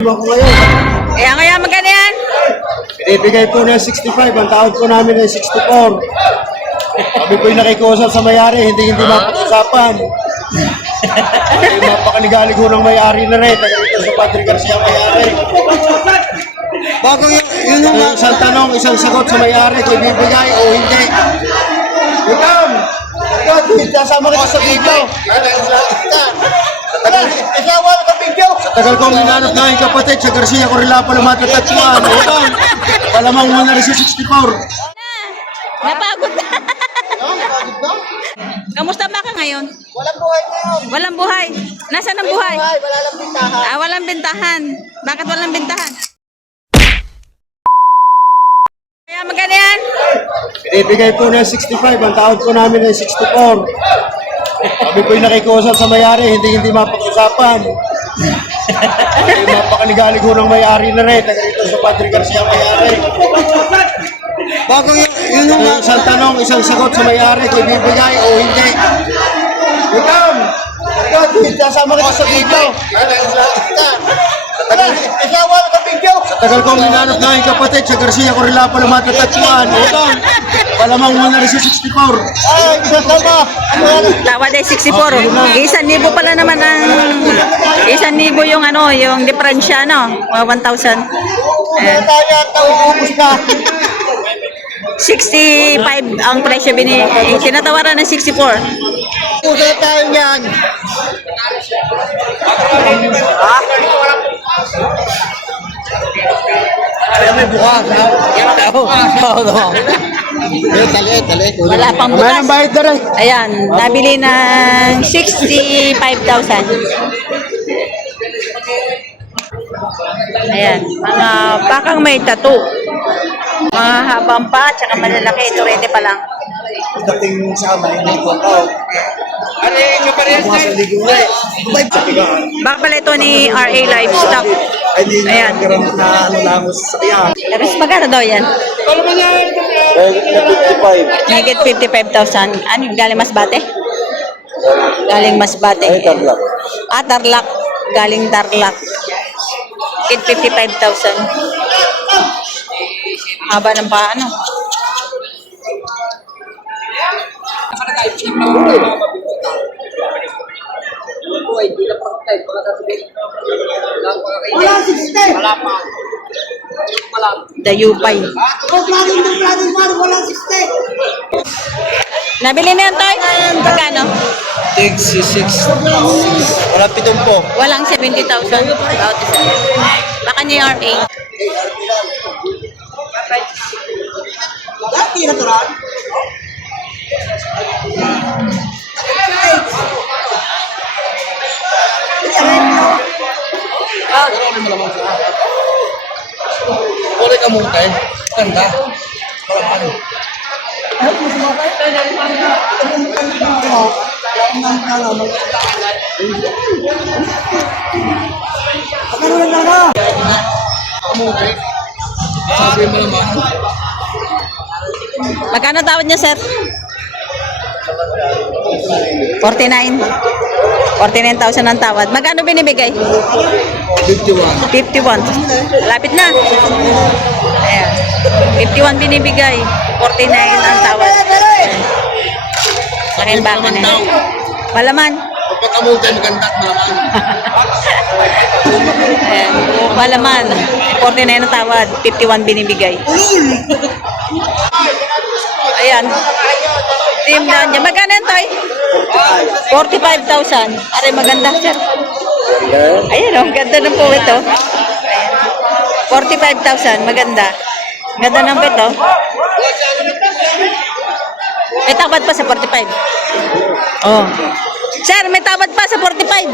Ako ngayon. Kaya magkano yan? Binibigay po ng 65. Ang tawad po namin ay 64. Kami po yung nakikusap sa may-ari. Hindi mapag-usapan. Mapakaligalig ho ng may-ari na rin. Taga rito sa Padre Garcia may-ari. Bago yun yung isang tanong, isang sagot sa may-ari kung ibibigay o hindi. Ikaw! Kasama kita sa video. Isawa ka video. Sa tagal kong hinanap na yung kapatid sa Garcia, ko rin lang po na matatagpuan. Utang. Palamang mo na rin si 64. Napagod na. Kamusta ba ka ngayon? Walang buhay ngayon. Walang buhay. Nasaan ang buhay? Wala lang bintahan. Walang bintahan. Bakit walang bintahan? Kaya magkano yan? Binibigay po ng 65. Ang tawad po namin ay 64. Kami po yung nakikusap sa may-ari. Hindi mapag-usapan. Mapakaligalig ho ng may-ari na rin. Taga rito sa Padre Garcia may-ari. Bago yun yung isang tanong, isang sagot sa may-ari kung ibibigay o hindi. Ikaw! Kasama kita sa video. Isawa ka video. Sa tagal kong hinanap na yung kapatid sa Garcia, ko rin lang po na matatagpuan. Utang. Palamang mo na rin si 64. Ay, kasama. Tawad ay 64. 1,000 pala naman ang 1,000 yung yung diferensya, no? 1,000. Kaya tauubos ka. 65 ang presyo tinatawaran ng 64. Puso tayo niyan. Kaya may bukas, ha? Tali. Wala pang Wala bukas. nang bayad na rin. Ayan, nabili ng 65,000. Ayan, mga bakang may tattoo. Mga habang pa, tsaka malalaki. Ito ready pa lang. Dating sa amin, hindi ko ako. Ano yung kaparehas na yun? Baka pala ito ni RA Livestock. Ayan. Na ano lang sa sasakyan. Pero magkano daw yan? Higit 55,000. Ano yung galing Masbate? Galing Masbate. Tarlac. Tarlac. Galing Tarlac. Higit 55,000. Haba ng paano. Wala 60. Dayupay. Wala 60. Nabili na yan, Toy? Magkano? 66. Wala 70. Walang 70,000. About isa. Baka niya yung RA. Dati natural. Pwede ka muna tayo. Ganda. Sabi mo naman. Magkano tawad niya, sir? 49. 49,000 ang tawad. Magkano binibigay? 51. 51. Lapit na. Ayan. 51 binibigay. 49 ang tawad. Laking baka na yan. Malaman. Kapag ka muna tayo maganda at malaman. Ayan. Malaman. 49 ang tawad. 51 binibigay. Ayan. Team na niya. Magkano yan, Toy? 45,000. Aray, maganda, sir. Ayan, oh. Ganda ng puwet, oh. Ayan. 45,000. Maganda. Ganda ng puwet, oh. May tawad pa sa 45. Oh. Sir, may tawad pa sa 45.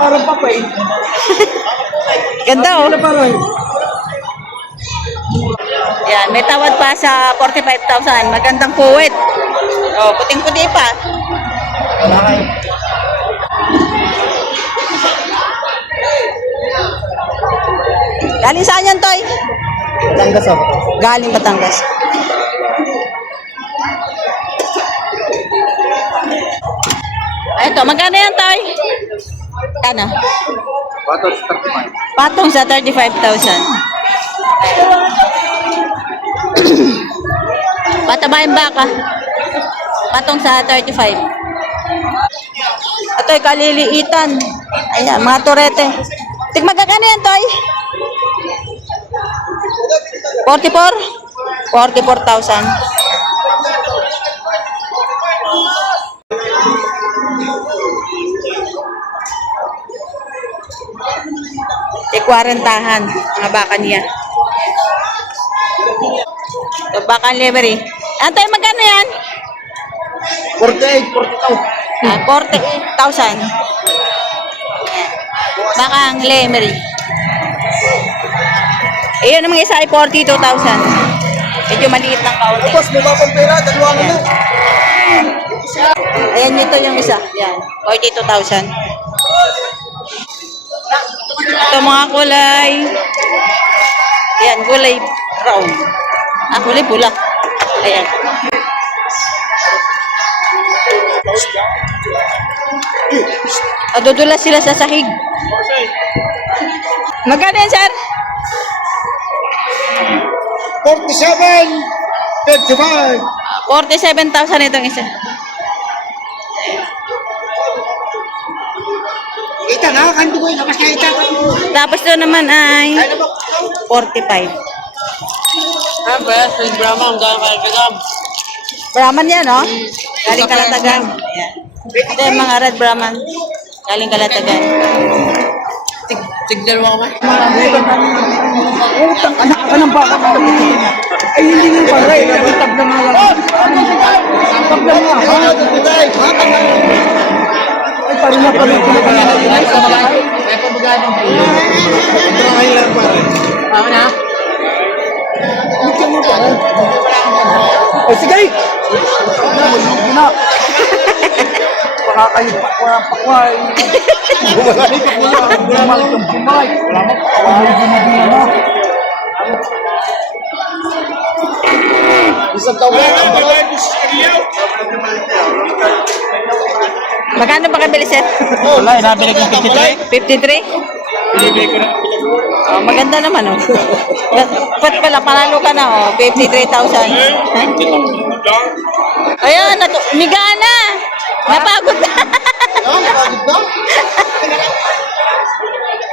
Parang papay. Ganda, oh. Yan, may tawad pa sa 45,000. Magandang puwet. Oh, puting-puti pa. Galing saan yan, Toy? Batangas ako. Galing Batangas. Ito, magkano yan, Toy? Ano? Patong sa 35. Patong sa 35,000. Patabayan baka. Patong sa 35. Ito'y kaliliitan. Ayan, mga turete. Tigmagkakano yan, Toy? 44? 44,000. Ikwarentahan, mga baka niya. Ito, baka livery. Antay, magkano yan? 48, 42. 48,000. Baka ang livery. Ayun namang isa ay 42,000. Medyo maliit ng kaunti. Boss, bumaba pang pera, dalawa ka na. Ayan, ito yung isa. Yan, 42,000. Ito mga kulay. Ayan, kulay brown. Kulay pula. Ayan. Dudulas sila sa sahig. Magkano yan, sir? 47, 55. 47,000 itong isa. Kita na, kanto ko yun. Labas ka kita. Tapos doon naman ay 45. Brahman yan, no? Galing Kalatagan. Ayan. Ito yung mga red Brahman. Galing Kalatagan. Tignan mo ka. Utang, anak ka ng baka. Ay, hindi mo pala. Tab na nga lang. Tab na nga. Ay, parang na pala. Bigyan mo pa. Ay, sige! Baka kayo pakway. Bumalik ang bumay. Wala mo, pakway. Isang taon na. Magkano ba kabili, sir? Wala, nabili ko 53. 53? Binibili ko na. Maganda naman, oh. Pat pala, panalo ka na, oh. 53,000. Ayun, miga na. Napagod na.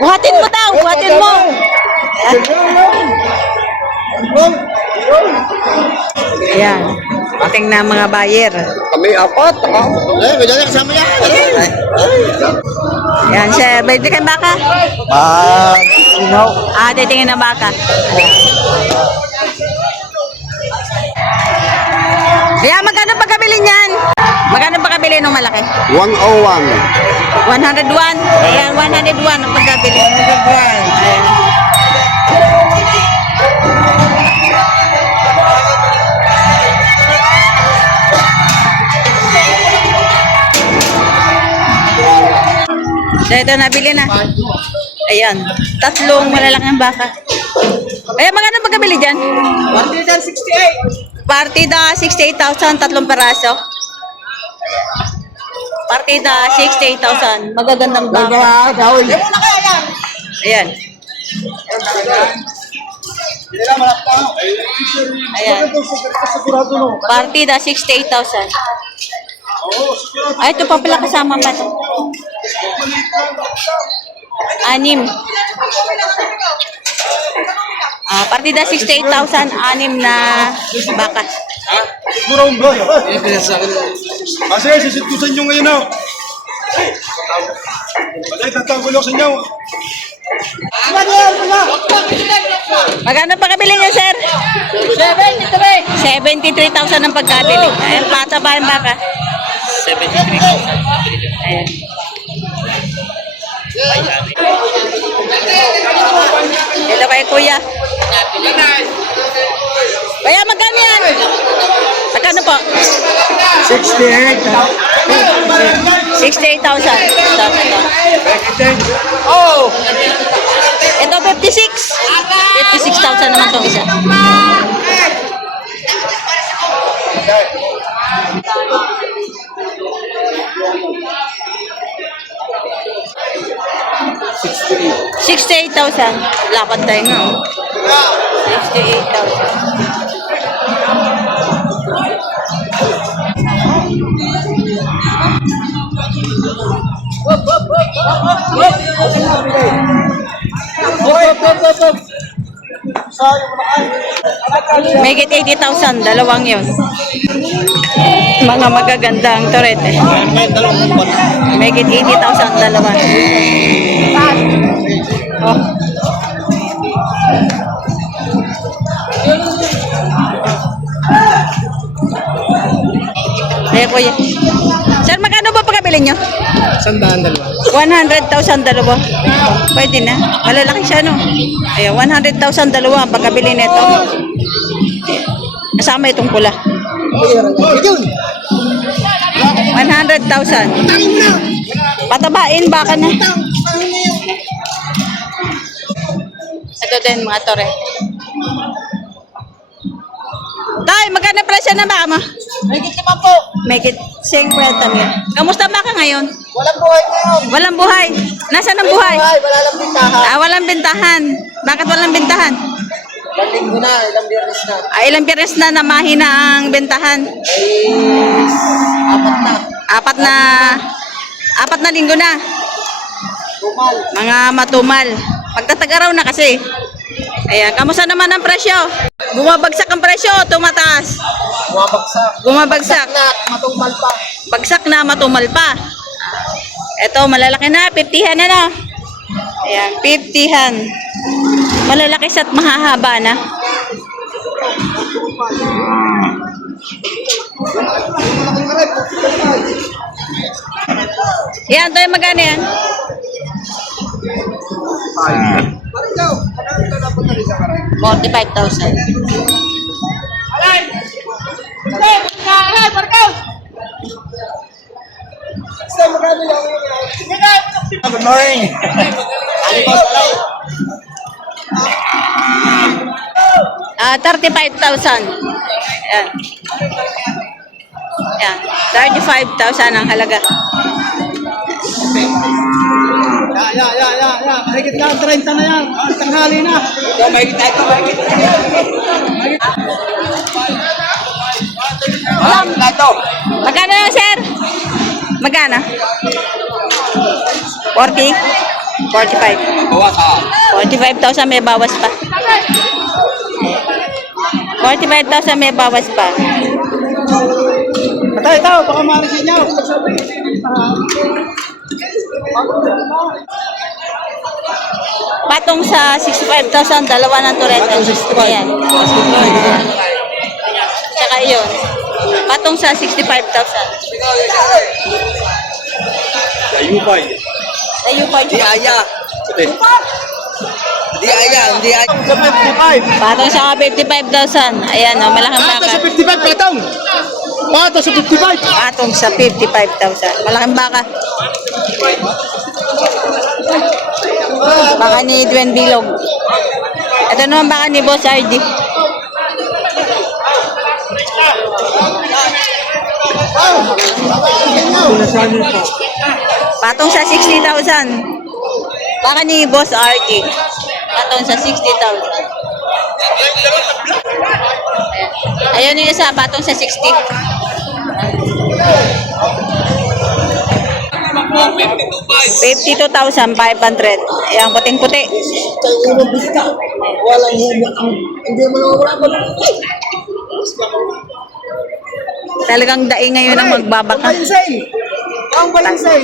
Buhatin mo daw, buhatin mo. Ayan, ating na mga buyer. Kami apat. Ganyan kasama niya. Ayan, sir, pwede kayong baka? Titingin ng baka. Kaya magkano pa kabili niyan? Magkano pa kabili nung malaki? 101. 101. Ayan, 101 ang pagkabili. 101. Ayan. So, ito nabili na. Ayan. Tatlong malalaking baka. Ayan, magkano pagkabili dyan? 168. Partida, 68,000, tatlong peraso. Partida, 68,000. Magagandang baka. Ayan. Ayan. Partida, 68,000. Ay, ito pa pala kasama pa ito. 6. Partida 68,000, 6 na baka. Siguro bro. Kasi sisitusan nyo ngayon na. Patay, tatanggulo sa inyo. Magkano pa kabili niyo, sir? 73,000 ang pagkabili. Ayan, pata ba yung baka? 73,000. Ayan. Ito kay kuya. Kaya magkano yan? Magkano po? 68. 68,000. Oh! Ito 56. 56,000 naman itong isa. 68,000. Lapad tayo nga. 68,000. Megit 80,000, dalawang yun. Mga magagandang torete. Megit 80,000, dalawa. Oh. Eh, kuya. Sir, magkano ba pagkabili nyo? Sandaan dalawa. 100,000 dalawa. Pwede na. Malalaki siya, no? Ayan, 100,000 dalawa ang pagkabili nito. Kasama itong pula. 100,000. Patabain, baka na. Ito din, mga tore. Tay, magkano presyo na baka mo? Mahigit 5 po. Make it 50 mil. Kamusta ba ka ngayon? Walang buhay ngayon. Walang buhay. Nasaan ang buhay? Wala lang bintahan. Walang bintahan. Bakit walang bintahan? Ilang linggo na, ilang biyernes na. Ilang pires na mahina ang bentahan? Apat na linggo na. Tumal. Mga matumal. Pagtatag-araw na kasi. Ayan, kamusta naman ang presyo? Bumabagsak ang presyo o tumataas? Bumabagsak. Bumabagsak. Na, matumal pa. Bagsak na, matumal pa. Ito, malalaki na. 50-han na na. Ayan, 50-han. Malalaki at mahahaba na. Yan, ito yung magkano yan? Parang daw. Magkano ka dapat na rin sa karay? 45,000. Good morning. Ah, 35,000. Yan. Yan. 35,000 ang halaga. Ya. Mahigit na, 30 na yan. Tanghali na. Mahigit na ito, mahigit na yan. Wala na ito. Magkano na, sir? Magkano? 40? 45. Bawas ha. 45,000 may bawas pa. 45,000 may bawas pa. Ito, baka marisin niyo. Patong sa 65,000, dalawa ng turete. Ayan. Tsaka yun. Patong sa 65,000. Ayupay. Tayo pa Di aya. Di aya. Sa 55. Patong sa 55,000. Ayan, oh, malaking Pato baka. sa 55, patong! Pato sa 55! Patong sa 55,000. Malaking baka. Baka ni Duen Bilog. Ito naman baka ni Boss RD. Patong sa 60,000. Baka ni Boss RD. Patong sa 60,000. Ayun yung isa, patong sa 60. 52,500. Ayan, puting-puti. Walang hindi mo nawawala. Talagang daing ngayon ang magbabaka. Ang balinsay.